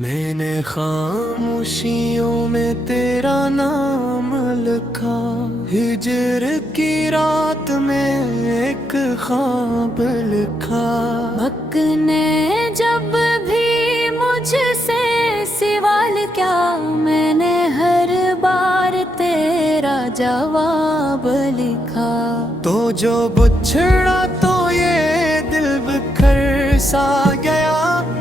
میں نے خاموشیوں میں تیرا نام لکھا، ہجر کی رات میں ایک خواب لکھا۔ حق نے جب بھی مجھ سے سوال کیا، میں نے ہر بار تیرا جواب لکھا۔ تو جو بچھڑا تو یہ دل بکھر سا گیا،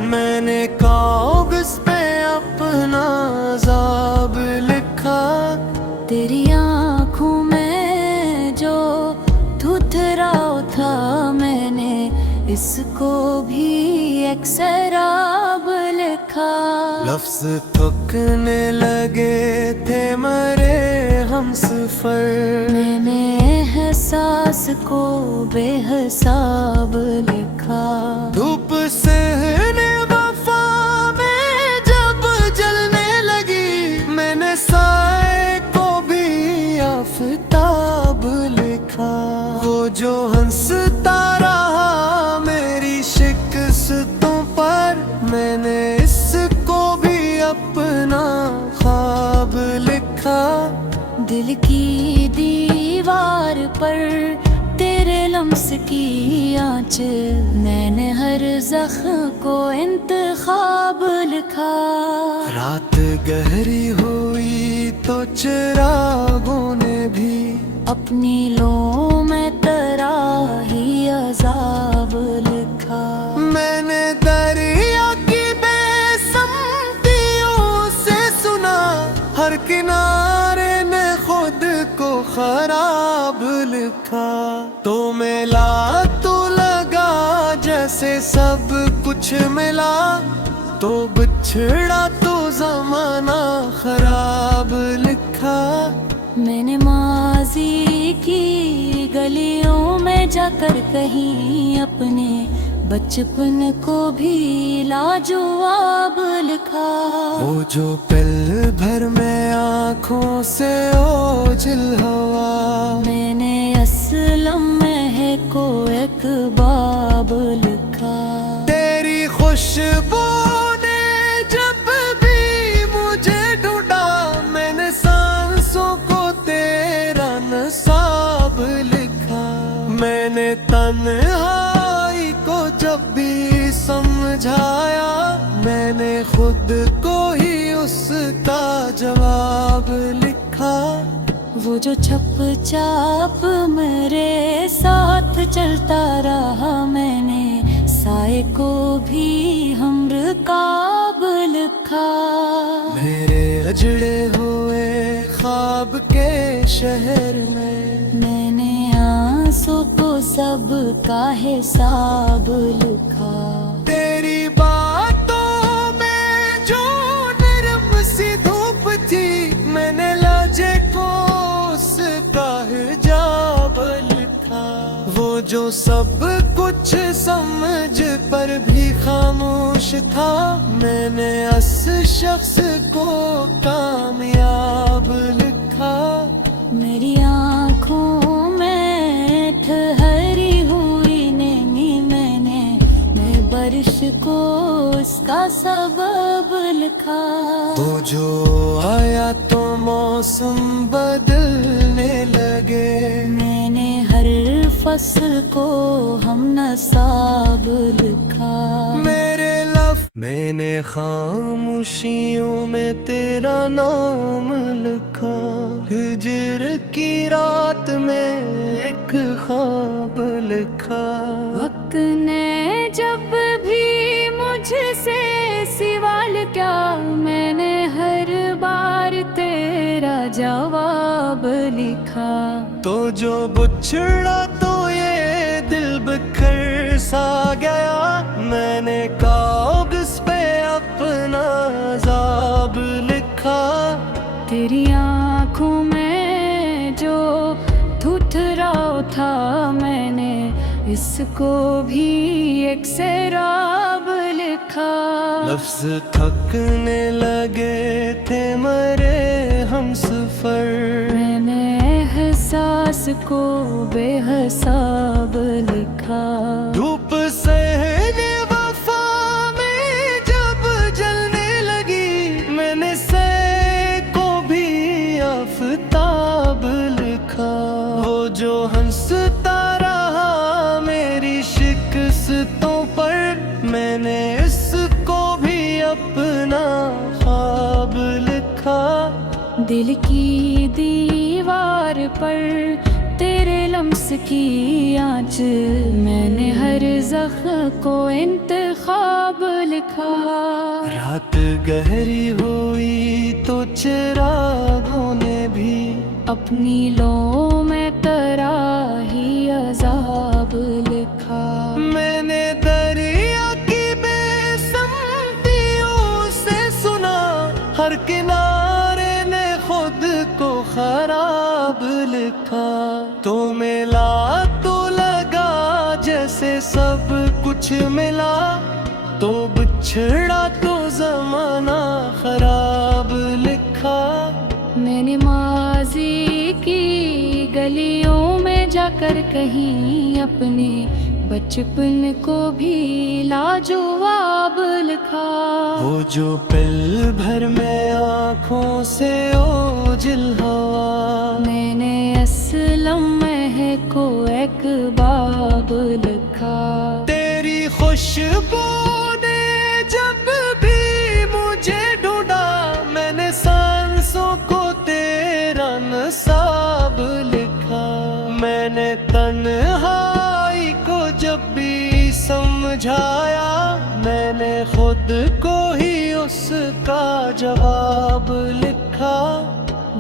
میں نے کاغذ پہ اپنا عذاب لکھا۔ تیری آنکھوں میں جو دھتراؤ تھا، میں نے اس کو بھی ایک سراب لکھا۔ لفظ تھکنے لگے تھے مرے ہم سفر، میں نے احساس کو بے حساب لکھا۔ دھوپ سہنے وفا میں جب جلنے لگی، میں نے سائے کو بھی آفتاب لکھا۔ وہ جو ہنستا رہا میری شکستوں پر، میں نے اس کو بھی اپنا خواب لکھا۔ دل کی دیوار پر تیرے لمس کی آنچ، میں نے ہر زخم کو انتخاب لکھا۔ رات گہری ہوئی تو چراغوں نے بھی اپنی لو میں تراہی عذاب لکھا۔ میں نے دریا کی بے سمتیوں سے سنا، ہر کنارے نے خود کو خراب لکھا۔ تو ملا تو لگا جیسے سب کچھ ملا، تو بچھڑا تو زمانہ خراب لکھا۔ میں نے ماضی کی گلیوں میں جا کر کہیں اپنے بچپن کو بھی لاجواب لکھا۔ وہ جو پل بھر میں آنکھوں سے اوجھل ہوا، میں نے اسلم میں کو ایک باب لکھا۔ تیری خوشبو نے جب بھی مجھے ڈھونڈا، میں نے سانسوں کو تیرا نصاب لکھا۔ میں نے تنہائی کو جب بھی سمجھایا، میں نے خود کو ہی اس کا جواب لکھا۔ وہ جو چھپ چاپ میرے ساتھ چلتا رہا، میں نے سائے کو بھی ہم رکاب لکھا۔ میرے اجڑے ہوئے خواب کے شہر میں نے آنسوں کو سب کا حساب لکھا۔ تیری باتوں میں جو نرم سی دھوپ تھی، میں نے لہجے کو اس کا حجاب لکھا۔ وہ جو سب کچھ سمجھ پر بھی خاموش تھا، میں نے اس شخص کو کامیاب لکھا۔ میری آنکھوں میں ٹھہری ہوئی نمی، میں بارش کو اس کا سبب لکھا۔ تو جو آیا تو موسم بدلنے لگے، میں نے ہر فصل کو ہم نصاب لکھا۔ میرے میں نے خاموشیوں میں تیرا نام لکھا، ہجر کی رات میں ایک خواب لکھا۔ وقت نے جب بھی مجھ سے سوال کیا، میں نے ہر بار تیرا جواب لکھا۔ تو جو بچھڑا تو یہ دل بکھر سا گیا، میں نے کاغذ پہ اپنا عذاب لکھا۔ تیری آنکھوں میں جو دھتراؤ تھا، میں نے اس کو بھی ایک سراب لکھا۔ لفظ تھکنے لگے تھے مرے ہم سفر، میں نے احساس کو بے حساب لکھا۔ دھوپ سہنے وفا میں جب جلنے لگی، अपना ख्वाब लिखा। दिल की दीवार पर तेरे लम्स की आँच, मैंने हर ज़ख्म को इंतखाब लिखा। रात गहरी हुई तो चिरागों ने भी अपनी लो में तराही अज़ाब लिखा। मैंने दरिया की बेसमतियों से सुना, हर किनारे ने खुद को खराब लिखा। तो मिला तो लगा जैसे सब कुछ मिला, तो बिछड़ा तो ज़माना खराब लिखा। मैंने माज़ी की गलियों में जाकर कहीं अपने बचपन को भी लाजवाब लिखा। वो जो पल भर में आँखों से ओझल हवा, मैंने असलम महको एक बाब लिखा। तेरी खुशबू ने जब भी मुझे ढूंढा, मैंने सांसों को तेरा नसाब लिखा। मैंने तन्हाई को जब भी समझाया, मैंने खुद को ही उसका जवाब लिखा।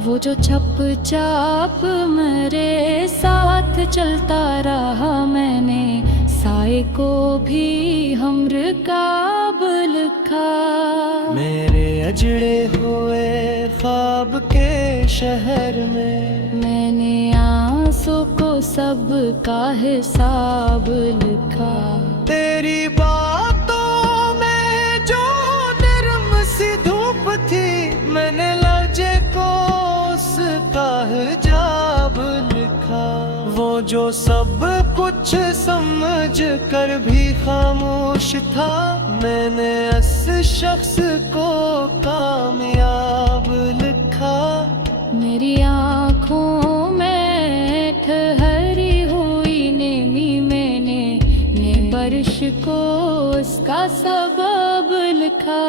वो जो चप चाप मेरे साथ चलता रहा, मैंने साए को भी हमरकाब लिखा। मेरे अजड़े हुए ख्वाब के शहर में मैंने आंसू को सब का हिसाब लिखा। तेरी बातों में जो नरम सी धूप थी, मैंने लहजे को उसका हिजाब लिखा। वो जो सब कुछ समझ कर भी खामोश था, मैंने उस शख्स को कामयाब लिखा। मेरी आँखों में ठहरी हुई नेमी, मैंने ने बारिश को उसका सबब लिखा।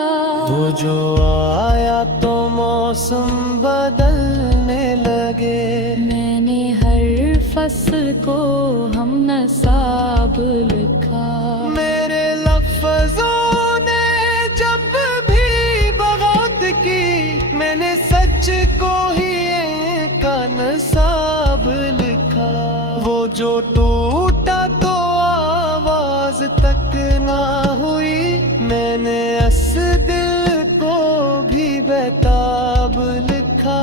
वो जो आया तो मौसम बदलने लगे, मैंने हर फसल को हम नसाब लिखा। मेरे लफ्ज़ों ने जब भी बगावत की, मैंने सच को ही का नसाब लिखा। वो जो टूटा तो आवाज तक ना हुई, मैंने इस दिल को भी बेताब लिखा।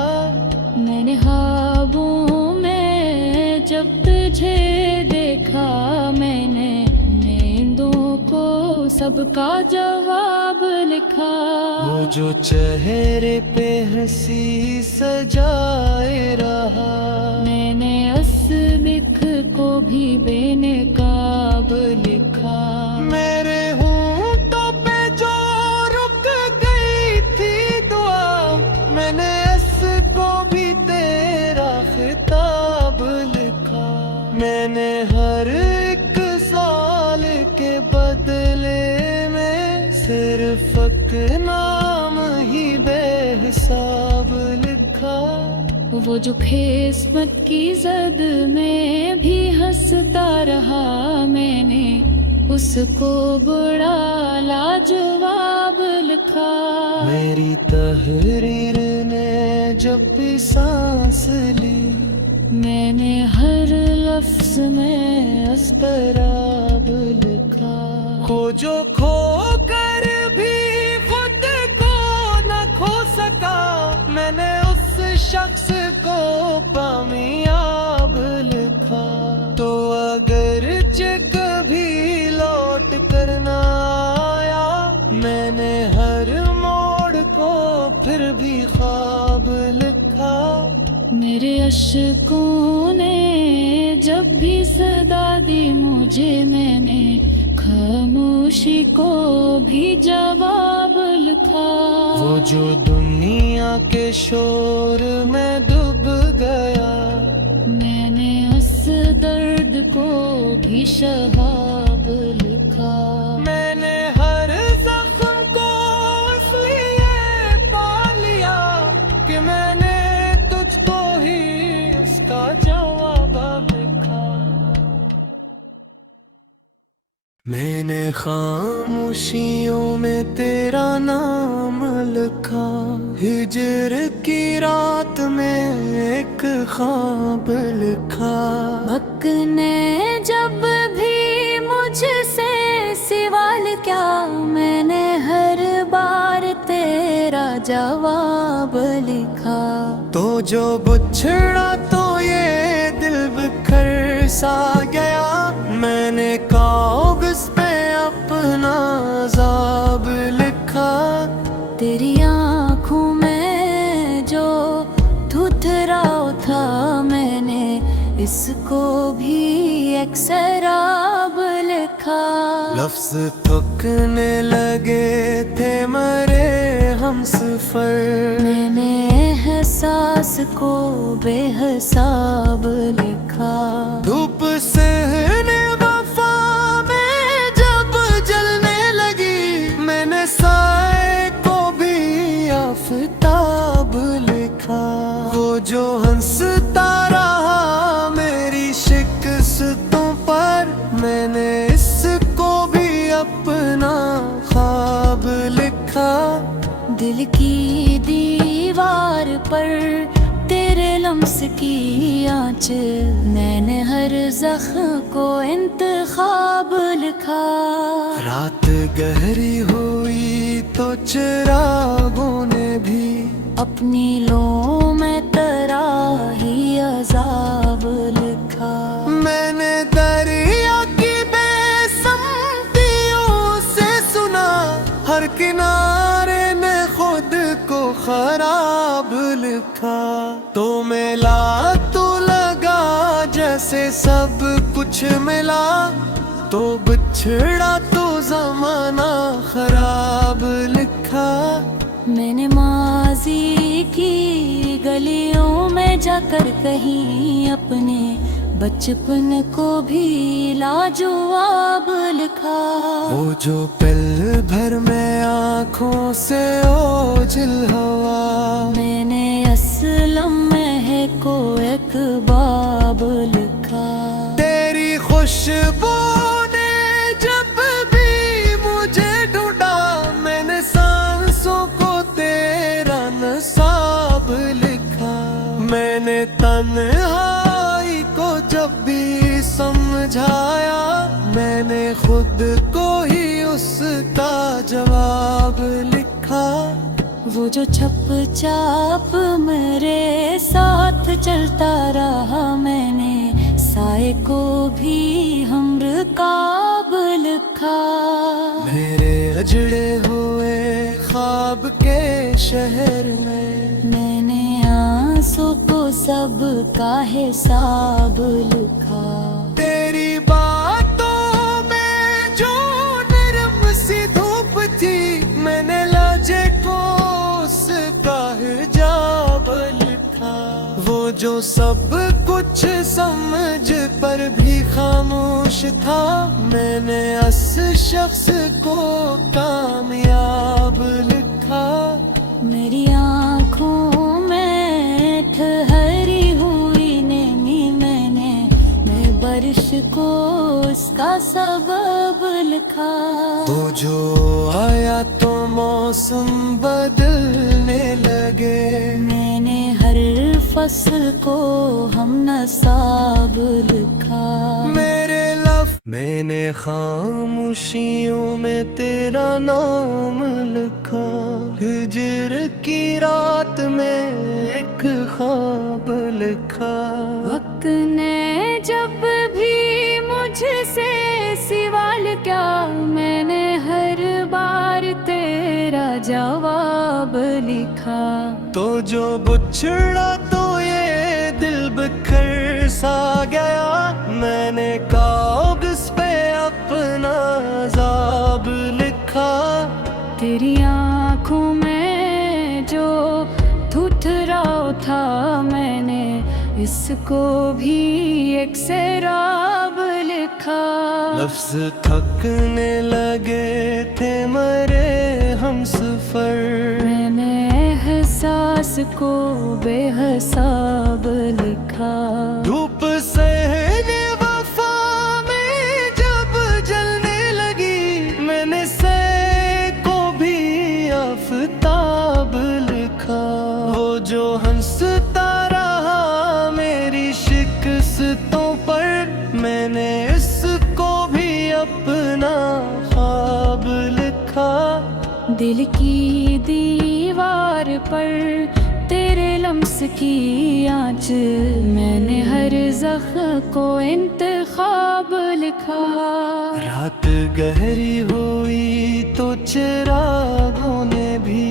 मैंने ख्वाबों में जब तुझे देखा, मैंने नींदों को सबका जवाब लिखा। वो जो चेहरे पे हंसी सजाए रहा, मैंने उस बिख को भी बेनकाब लिखा। मेरे होंठों पे जो रुक गई थी दुआ, मैंने इसको भी तेरा खिताब लिखा। मैंने हर एक साल के बदले में सिर्फ एक नाम ही बेहिसाब लिखा। वो जो किस्मत की जद में भी हंसता रहा, मैंने उसको बड़ा लाजवाब लिखा। मेरी तहरीर ने जब भी सांस ली, मैंने हर लफ्ज में अस्कराब लिखा। खोजो खो कर भी खुद को न खो सका, मैंने उस शख्स को कामयाब लिखा। तो अगर कभी लौट कर न आया, मैंने हर मोड़ को फिर भी ख्वाब लिखा। मेरे अश्कों ने जब भी सदा दी मुझे, मैंने खामोशी को भी जवाब लिखा। वो जो दुनिया के शोर में डूब गया, मैंने उस दर्द को भी शहाब लिखा। मैंने हर जख्म को खामोशियों में तेरा नाम लिखा, हिजर की रात में एक ख्वाब लिखा। वक्त ने जब भी मुझसे सवाल क्या, मैंने हर बार तेरा जवाब लिखा। तो जो बिछड़ा तो ये दिल बिखर सा गया, मैंने कागज पे अपना अज़ाब लिखा। तेरी आँखों में जो थुथराओ था, मैंने इसको भी एक शराब लिखा। लफ्ज़ थकने लगे थे मरे हम सफर, मैंने एहसास को बेहिसाब लिखा। धूप सहने वफा में जब जलने लगी, मैंने साए को भी आफताब लिखा। वो जो हंसता रहा मेरी शिकस्तों पर, मैंने इसको भी अपना ख्वाब लिखा। दिल की दीवार पर तेरे लम्स की आँच, मैंने हर जख्म को इंतखाब लिखा। रात गहरी हुई तो चिरागों ने भी अपनी लो में तेरा ही अज़ाब लिखा। मैंने दरिया की बेसमतियों से सुना, हर किनारे ने खुद को खराब लिखा। तो मिला तो लगा जैसे सब कुछ मिला, तो बिछड़ा तो जमाना खराब लिखा। मैंने माजी की गलियों में जाकर कहीं अपने बचपन को भी लाजवाब लिखा। वो जो पल भर में आँखों से ओझल हवा, मैंने असलम में है को एक बाब लिखा। तेरी खुशबू ने जब भी मुझे ढूंढा, मैंने सांसों को तेरा नसाब लिखा। मैंने तन्हाई को जब भी समझाया, मैंने खुद को ही उसका जवाब लिखा। वो जो छप चाप मेरे साथ चलता रहा, मैंने साए को भी हमरकाब लिखा। मेरे अजड़े हुए ख्वाब के शहर में, मैंने आंसू को सब का हिसाब लिखा। तेरी बातों में जो नरम सी धूप थी, मैंने लहजे को उसका हिजाब लिखा। वो जो सब कुछ समझ पर भी खामोश था, मैंने उस शख्स को कामयाब लिखा। मेरी आँखों में ठहरी हुई नेमी, मैं बारिश को उसका सबब लिखा। तो जो आया तो मौसम बदलने लगे, मैंने हर फसल को हम नसाब लिखा। मेरे मैंने खामोशियों में तेरा नाम लिखा, हिजर की रात में एक ख्वाब लिखा। वक्त ने जब भी मुझसे सवाल क्या, मैंने हर बार तेरा जवाब लिखा। तो जो बिछड़ा तो ये दिल बिखर सा गया, मैंने कागज पे अपना अज़ाब लिखा। तेरी आँखों में जो थुथराओ था, मैंने इसको भी एक शराब लिखा। लफ्ज़ थकने लगे थे मरे हम सफर, मैंने एहसास को बेहिसाब लिखा। धूप सहने वफा में जब जलने लगी, आफताब लिखा। वो जो हंसता रहा मेरी शिकस्तों पर, मैंने इसको भी अपना ख्वाब लिखा। दिल की दीवार पर तेरे लम्स की आँच, मैंने हर ज़ख्म को इंतखाब लिखा। रात गहरी हुई तो चिरागों ने भी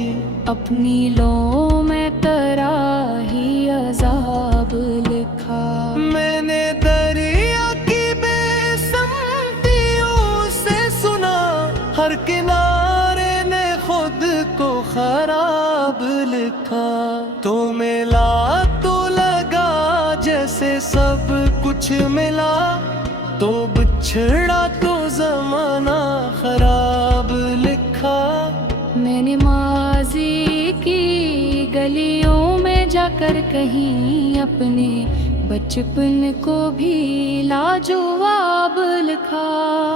अपनी लो में तराही अज़ाब लिखा। मैंने दरिया की बेसमतियों से सुना, हर किनारे ने खुद को खराब लिखा। तो मिला तो लगा जैसे सब कुछ मिला, तो बिछड़ा तो जमाना खराब लिखा। मैंने माजी की गलियों में जाकर कहीं अपने बचपन को भी लाजवाब लिखा।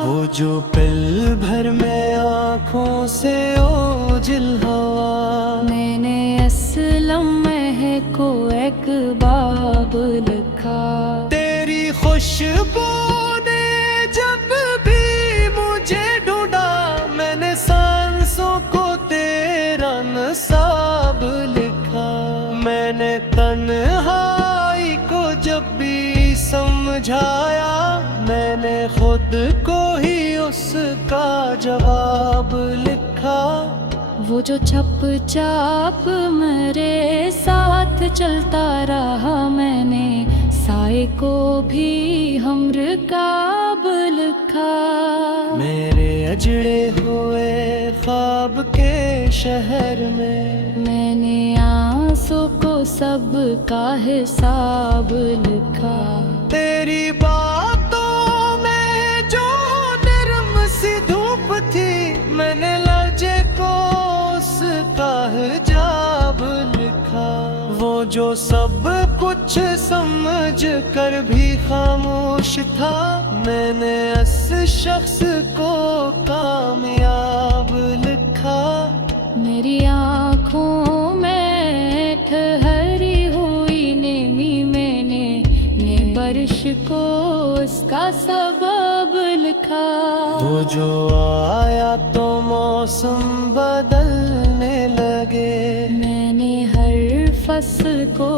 वो जो पल भर में आँखों से ओझल हवा, मैंने असलम में को एक बाब लिखा। तेरी खुशबू ने जब भी मुझे ढूंढा, मैंने सांसों को तेरा नसाब लिखा। मैंने तन्हाई को जब भी समझाया, मैंने खुद को ही उसका जवाब लिखा। वो जो चप चाप मेरे साथ चलता रहा, मैंने साए को भी हमरकाब लिखा। मेरे अजड़े हुए ख्वाब के शहर में, मैंने आंसू को सब का हिसाब लिखा। तेरी बातों में जो नरम सी धूप थी, मैंने लहजे को उसका हिजाब लिखा। वो जो सब कुछ समझ कर भी खामोश था, मैंने उस शख्स को कामयाब लिखा। मेरी आँखों में ठहरी हुई नेमी, मैंने बारिश को उसका सबब लिखा। वो जो आया तो मौसम बदलने लगे, मैंने हर फसल को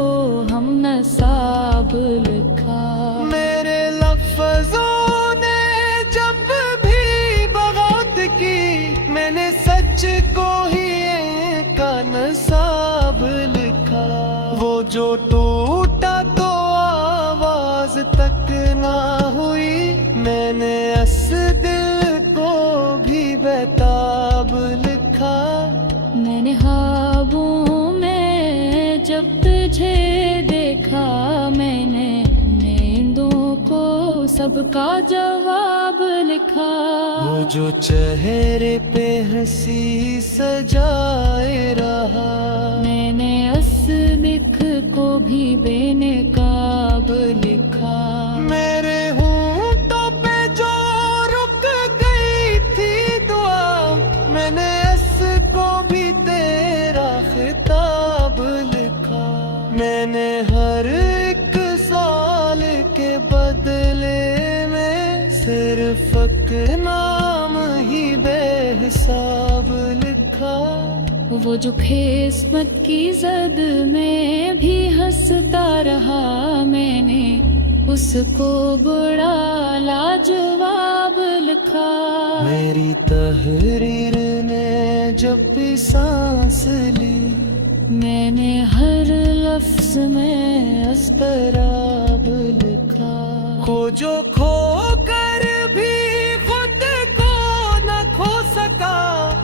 हम नसाब लिखा। मेरे लफ्ज़ों ने जब भी बगावत की, मैंने सच को ही का नसाब लिखा। वो जो टूटा तो आवाज तक ना हुई, मैंने इस दिल को भी बेताब लिखा। मैंने ख्वाबों में जब तुझे देखा, मैंने नींदों को सबका जवाब लिखा। वो जो चेहरे पे हंसी सजाए रहा, मैंने उस बिख को भी बेनकाब लिखा। मेरे होंठों पे जो रुक गई थी दुआ, मैंने इसको भी तेरा खिताब लिखा। मैंने हर एक साल के बदले में सिर्फ एक नाम ही बेहिसाब लिखा। वो जो किस्मत की जद में भी हंसता रहा, मैंने उसको बड़ा लाजवाब लिखा। मेरी तहरीर ने जब भी सांस ली, मैंने हर लफ्ज में अस्पराब लिखा। खोजो खो कर भी खुद को न खो सका,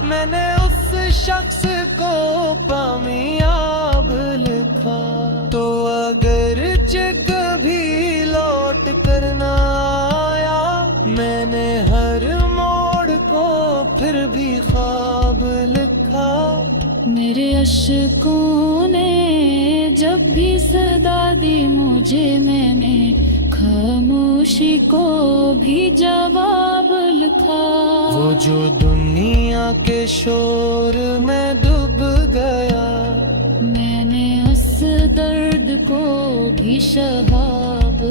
मैंने उस शख्स को कामयाब लिखा। तो अगर कभी लौट कर ना आया, मैंने हर मोड़ को फिर भी ख्वाब लिखा। मेरे अश्कों ने जब भी सदा दी मुझे, मैंने خاموشی کو بھی جواب لکھا، وہ جو دنیا کے شور میں ڈوب گیا، میں نے اس درد کو بھی شہاب